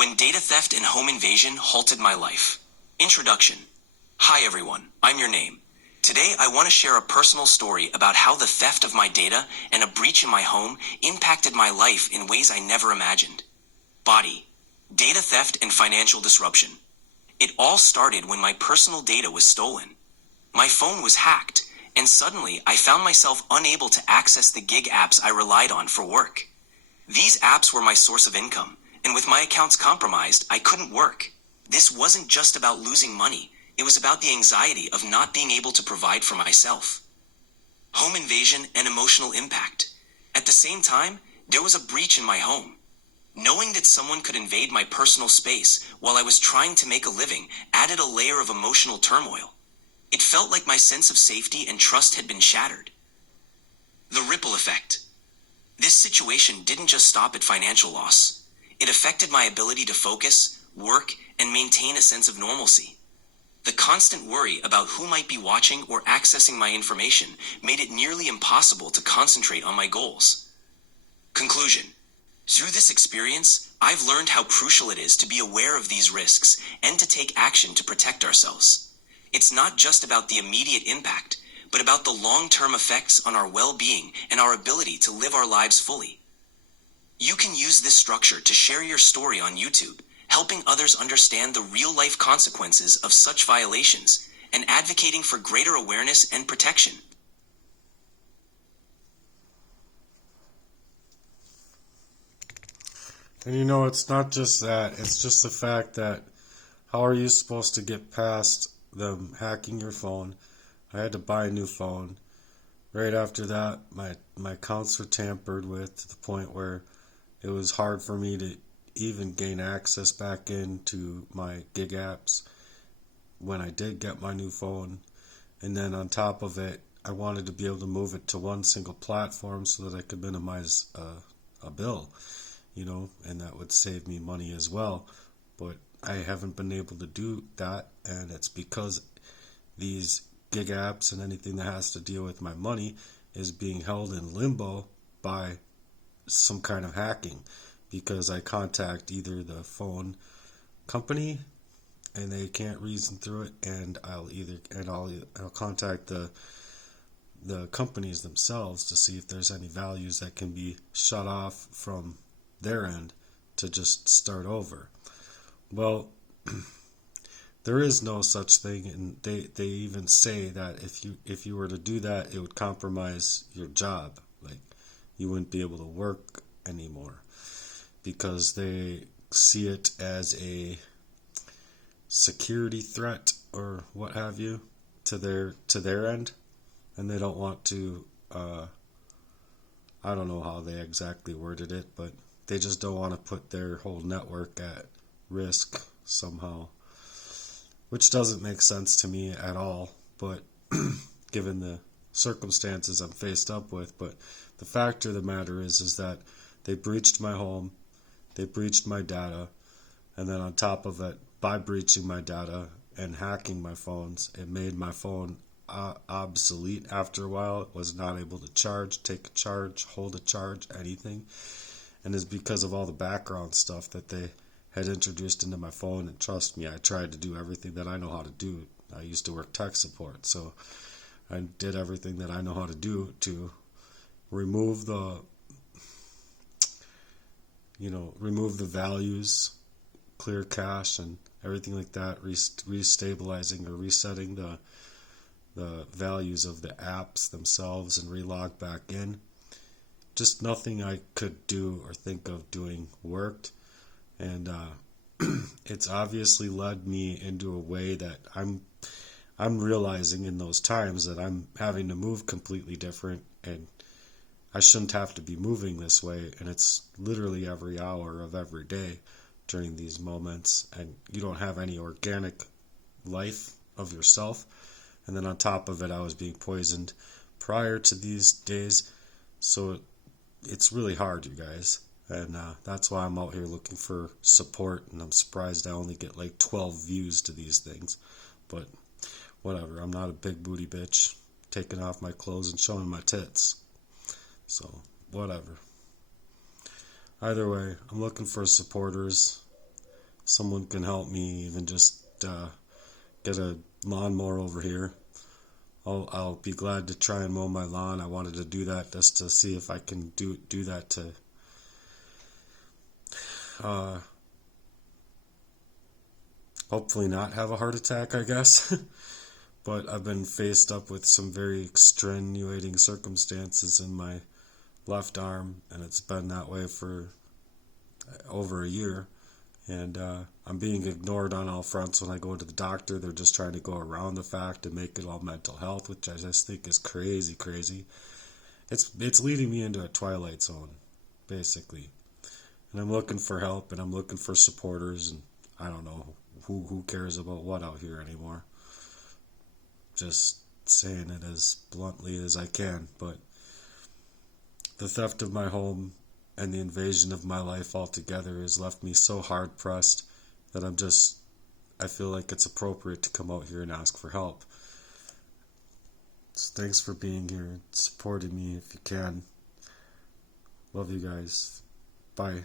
When data theft and home invasion halted my life. Introduction. Hi everyone, I'm your name. Today I want to share a personal story about how the theft of my data and a breach in my home impacted my life in ways I never imagined. Body. Data theft and financial disruption. It all started when my personal data was stolen. My phone was hacked, and suddenly I found myself unable to access the gig apps I relied on for work. These apps were my source of income, and with my accounts compromised, I couldn't work. This wasn't just about losing money, it was about the anxiety of not being able to provide for myself. Home invasion and emotional impact. At the same time, there was a breach in my home. Knowing that someone could invade my personal space while I was trying to make a living added a layer of emotional turmoil. It felt like my sense of safety and trust had been shattered. The ripple effect. This situation didn't just stop at financial loss. It affected my ability to focus, work, and maintain a sense of normalcy. The constant worry about who might be watching or accessing my information made it nearly impossible to concentrate on my goals. Conclusion. Through this experience, I've learned how crucial it is to be aware of these risks and to take action to protect ourselves. It's not just about the immediate impact, but about the long-term effects on our well-being and our ability to live our lives fully. You can use this structure to share your story on YouTube, helping others understand the real-life consequences of such violations and advocating for greater awareness and protection. And it's not just that, it's just the fact that how are you supposed to get past them hacking your phone? I had to buy a new phone. Right after that, my accounts were tampered with to the point where it was hard for me to even gain access back into my gig apps when I did get my new phone. And then on top of it, I wanted to be able to move it to one single platform so that I could minimize a bill, and that would save me money as well. But I haven't been able to do that, and it's because these gig apps and anything that has to deal with my money is being held in limbo by some kind of hacking, because I contact either the phone company and they can't reason through it, and I'll contact the companies themselves to see if there's any values that can be shut off from their end to just start over. Well, there is no such thing, and they even say that if you were to do that, it would compromise your job. Like, you wouldn't be able to work anymore because they see it as a security threat or what have you to their end, and they don't want to I don't know how they exactly worded it, but they just don't want to put their whole network at risk somehow, which doesn't make sense to me at all, but given the circumstances I'm faced up with. But the fact of the matter is that they breached my home, they breached my data, and then on top of it, by breaching my data and hacking my phones, it made my phone obsolete after a while. It was not able to charge, take a charge, hold a charge, anything. And it's because of all the background stuff that they had introduced into my phone. And trust me, I tried to do everything that I know how to do. I used to work tech support, so I did everything that I know how to do to remove the values, clear cache, and everything like that, restabilizing or resetting the values of the apps themselves and relog back in. Just nothing I could do or think of doing worked, and it's obviously led me into a way that I'm realizing in those times that I'm having to move completely different, and I shouldn't have to be moving this way, and it's literally every hour of every day during these moments, and you don't have any organic life of yourself. And then on top of it, I was being poisoned prior to these days, so it's really hard, you guys. And that's why I'm out here looking for support, and I'm surprised I only get like 12 views to these things. But whatever, I'm not a big booty bitch taking off my clothes and showing my tits. So, whatever. Either way, I'm looking for supporters. someone can help me even just get a lawnmower over here, I'll be glad to try and mow my lawn. I wanted to do that just to see if I can do that to hopefully not have a heart attack, I guess. But I've been faced up with some very extenuating circumstances in my left arm, and it's been that way for over a year. And I'm being ignored on all fronts when I go to the doctor. They're just trying to go around the fact and make it all mental health, which I just think is crazy. It's leading me into a twilight zone, basically. And I'm looking for help, and I'm looking for supporters, and I don't know who cares about what out here anymore. Just saying it as bluntly as I can, but the theft of my home and the invasion of my life altogether has left me so hard pressed that I feel like it's appropriate to come out here and ask for help. So thanks for being here and supporting me if you can. Love you guys. Bye.